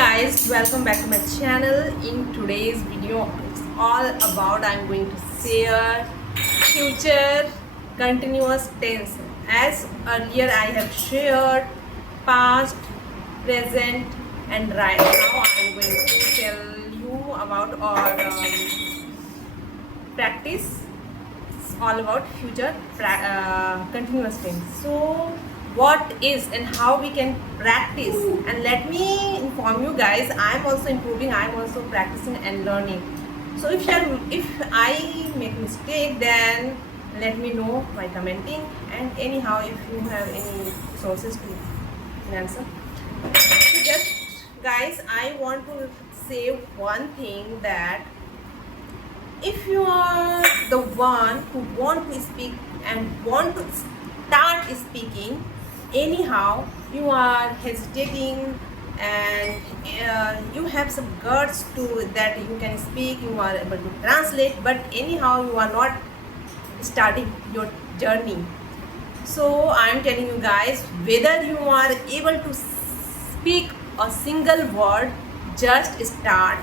Guys, welcome back to my channel. In today's video, it's all about I'm going to share future continuous tense. As earlier I have shared past, present and right now I'm going to tell you about our practice. It's all about future continuous tense. So what is and how we can practice, and let me inform you guys, I'm also improving, I'm also practicing and learning. So if I make mistake, then let me know by commenting, and anyhow if you have any sources to answer. So just guys, I want to say one thing, that if you are the one who want to speak and want to start speaking, anyhow you are hesitating and you have some guts to that you can speak, you are able to translate, but anyhow you are not starting your journey. So I am telling you guys, whether you are able to speak a single word, just start,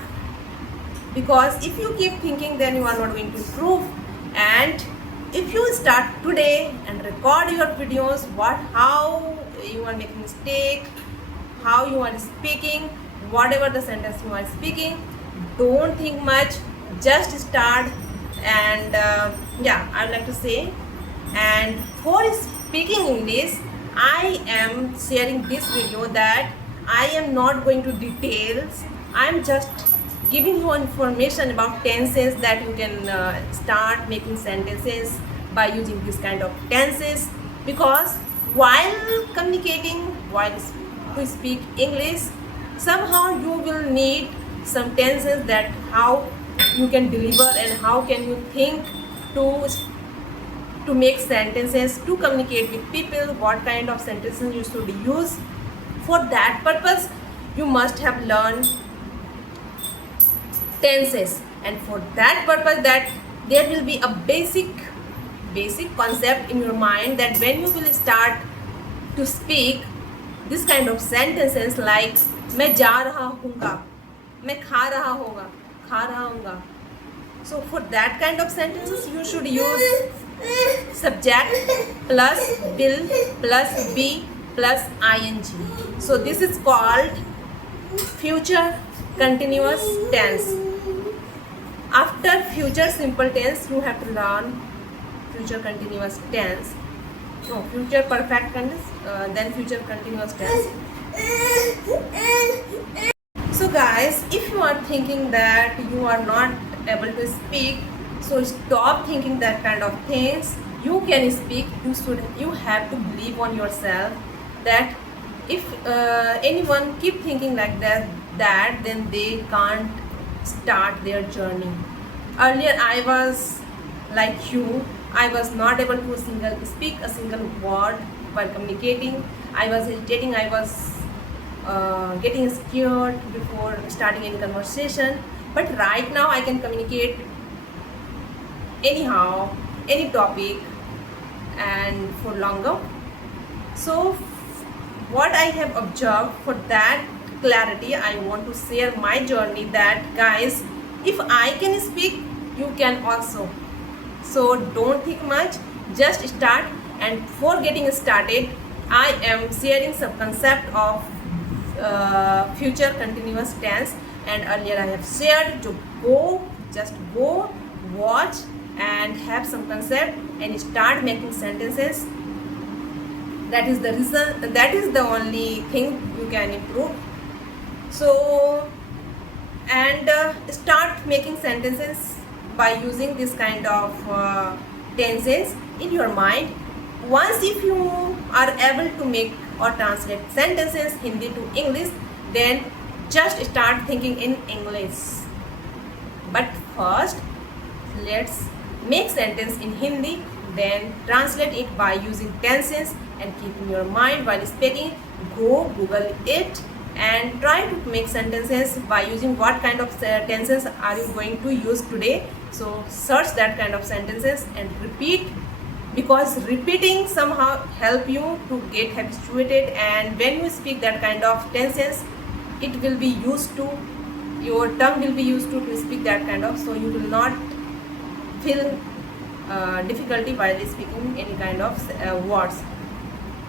because if you keep thinking, then you are not going to improve. And if you start today and record your videos, how you are making mistake, how you are speaking, whatever the sentence you are speaking, don't think much, just start. And yeah, I'd like to say, and for speaking English, I am sharing this video that I am not going to details, I'm just giving you information about tenses, that you can start making sentences by using this kind of tenses. Because while communicating, while we speak English, somehow you will need some tenses, that how you can deliver and how can you think to make sentences, to communicate with people, what kind of sentences you should use. For that purpose, you must have learned tenses, and for that purpose, that there will be a basic concept in your mind, that when you will start to speak this kind of sentences, like मैं जा रहा हूँगा, मैं खा रहा होगा, खा रहा हूँगा. So for that kind of sentences, you should use subject plus will plus be plus ing. So this is called future continuous tense. After future simple tense, you have to learn future continuous tense. No, future perfect tense, then future continuous tense. So guys, if you are thinking that you are not able to speak, so stop thinking that kind of things. You can speak. You have to believe on yourself, that if anyone keep thinking like that, then they can't start their journey. Earlier I was like you, I was not able to speak a single word while communicating. I was hesitating, I was getting scared before starting any conversation. But right now I can communicate anyhow, any topic, and for longer. So what I have observed, for that clarity I want to share my journey, that guys, if I can speak, you can also. So don't think much, just start. And for getting started, I am sharing some concept of future continuous tense, and earlier I have shared to just go watch and have some concept and start making sentences. That is the reason, that is the only thing you can improve. So and start making sentences by using this kind of tenses in your mind. Once if you are able to make or translate sentences Hindi to English, then just start thinking in English. But first, let's make sentence in Hindi, then translate it by using tenses, and keep in your mind while speaking. Go Google it and try to make sentences by using what kind of tenses are you going to use today. So search that kind of sentences and repeat, because repeating somehow help you to get habituated, and when you speak that kind of tenses, it will be used to, your tongue will be used to speak that kind of, so you will not feel difficulty while speaking any kind of words.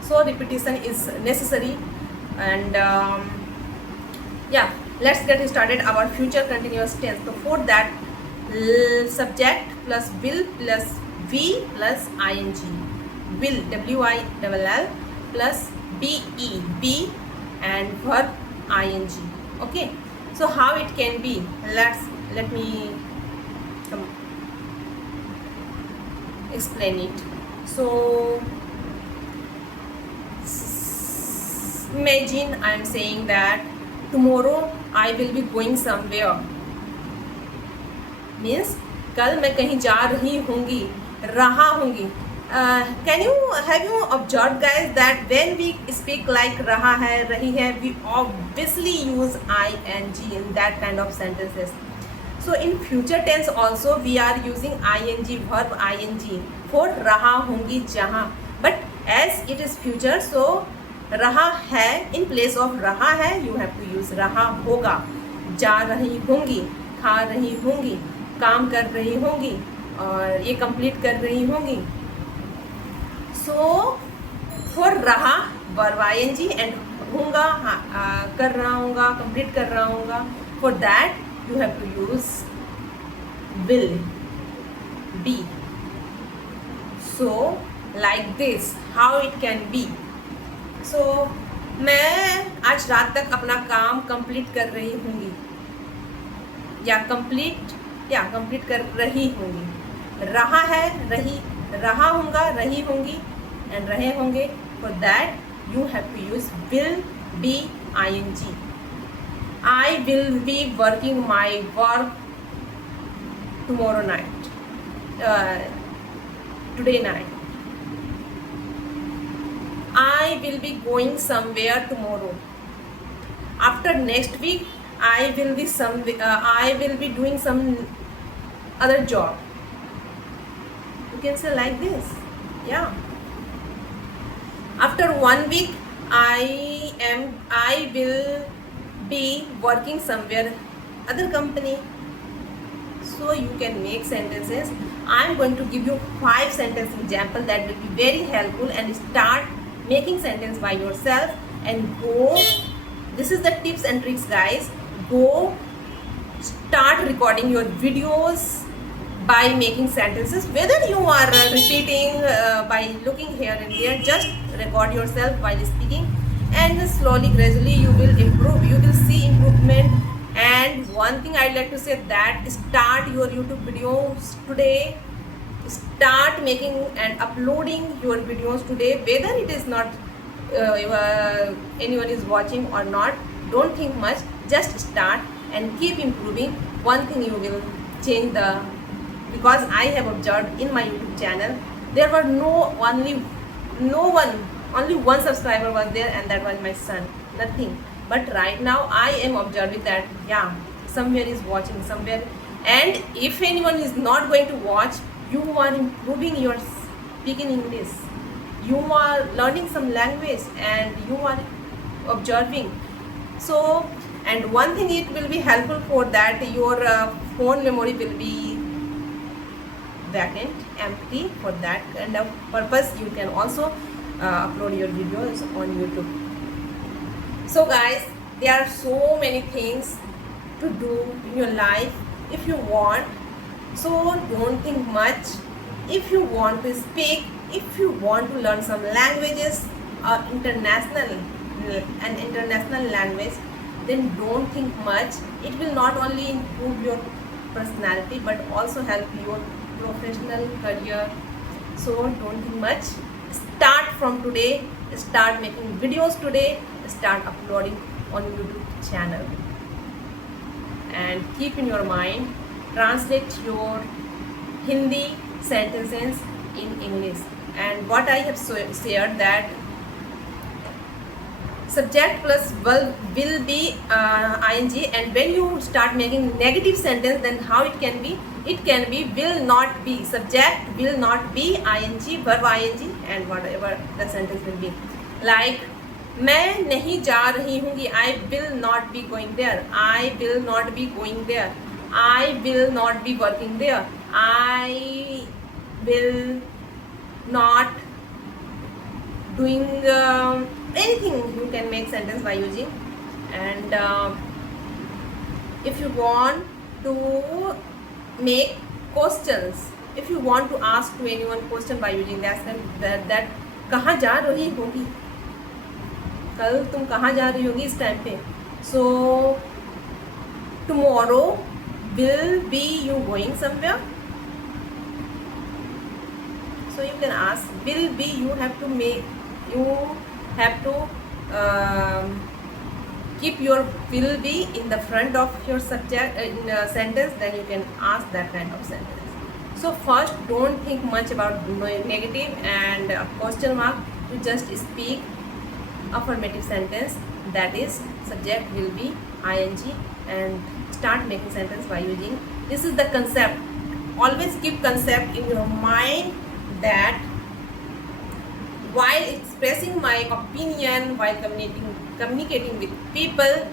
So repetition is necessary. And yeah, let's get started our future continuous tense. So for that, subject plus will plus v plus ing, will will plus be, be, and verb ing. Okay, so how it can be, let me explain it. So imagine I am saying that tomorrow I will be going somewhere, means कल मैं कहीं जा रही होंगी, रहा होंगी. Can you have you observed guys that when we speak like रहा है, रही है, we obviously use ing in that kind of sentences. So in future tense also we are using ing, verb ing for रहा होंगी, जहाँ. But as it is future, so रहा है in place of रहा है you have to use रहा होगा. जा रही होंगी, खा रही होंगी, काम कर रही होंगी, और ये कंप्लीट कर रही होंगी. So for रहा verb ing and होगा, कर रहा होगा, कंप्लीट कर रहा होगा. For that you have to use will, be. So like this how it can be. So मैं आज रात तक अपना काम कंप्लीट कर रही होंगी, या कंप्लीट कर रही होंगी. रहा है, रही, रहा होगा, रही होंगी, एंड रहे होंगे. For that you have to use will, be, ing. I will be working my work tomorrow night, today night. I will be going somewhere tomorrow. After next week, I will be doing some other job. You can say like this, yeah. After 1 week, I will be working somewhere other company. So you can make sentences. I am going to give you 5 sentence example that will be very helpful, and start making sentence by yourself and go. This is the tips and tricks guys. Go start recording your videos by making sentences, whether you are repeating by looking here and there. Just record yourself while speaking, and slowly gradually you will improve, you will see improvement. And one thing I'd like to say, that start your YouTube videos today, start making and uploading your videos today, whether it is not anyone is watching or not. Don't think much, just start and keep improving. One thing you will change because I have observed in my YouTube channel, there were only one subscriber was there, and that was my son, nothing. But right now I am observing that yeah, somewhere is watching somewhere. And if anyone is not going to watch, you are improving your speaking English, you are learning some language, and you are observing. So, and one thing, it will be helpful for that your phone memory will be vacant, empty. For that kind of purpose you can also upload your videos on YouTube. So guys, there are so many things to do in your life if you want. So don't think much. If you want to speak, if you want to learn some languages, international language, then don't think much. It will not only improve your personality but also help your professional career. So don't think much. Start from today. Start making videos today. Start uploading on YouTube channel. And keep in your mind, translate your Hindi sentences in English. And what I have shared, that subject plus will be ing, and when you start making negative sentence, then how it can be? It can be will not be, subject will not be ing, verb ing, and whatever the sentence will be. Like मैं नहीं जा रही हूँ, I will not be going there, I will not be going there, I will not be working there, I will not doing anything. You can make sentence by using. And if you want to make questions, if you want to ask to anyone question by using that कहाँ जा रही होगी, कल तुम कहाँ जा रही होगी इस टाइम पे. So tomorrow will be you going somewhere. So you can ask will be, you have to keep your will be in the front of your subject in a sentence, then you can ask that kind of sentence. So first, don't think much about negative and question mark. You just speak affirmative sentence, that is subject will be ing, and start making sentence by using. This is the concept. Always keep concept in your mind, that while expressing my opinion, while communicating with people,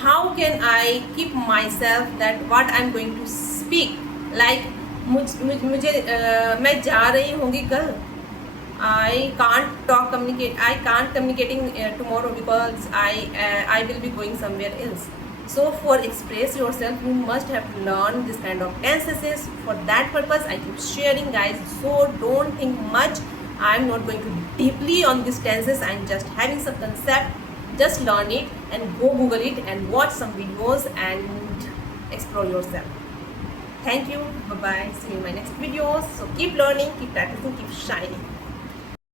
how can I keep myself that what I'm going to speak, like मुझे मैं जा रही होंगी कल, I can't communicating tomorrow because I will be going somewhere else. So for express yourself, you must have learned this kind of tenses. For that purpose, I keep sharing, guys. So don't think much. I'm not going to deeply on these tenses. I'm just having some concept. Just learn it and go Google it and watch some videos and explore yourself. Thank you. Bye bye. See you in my next videos. So keep learning, keep practicing, keep shining.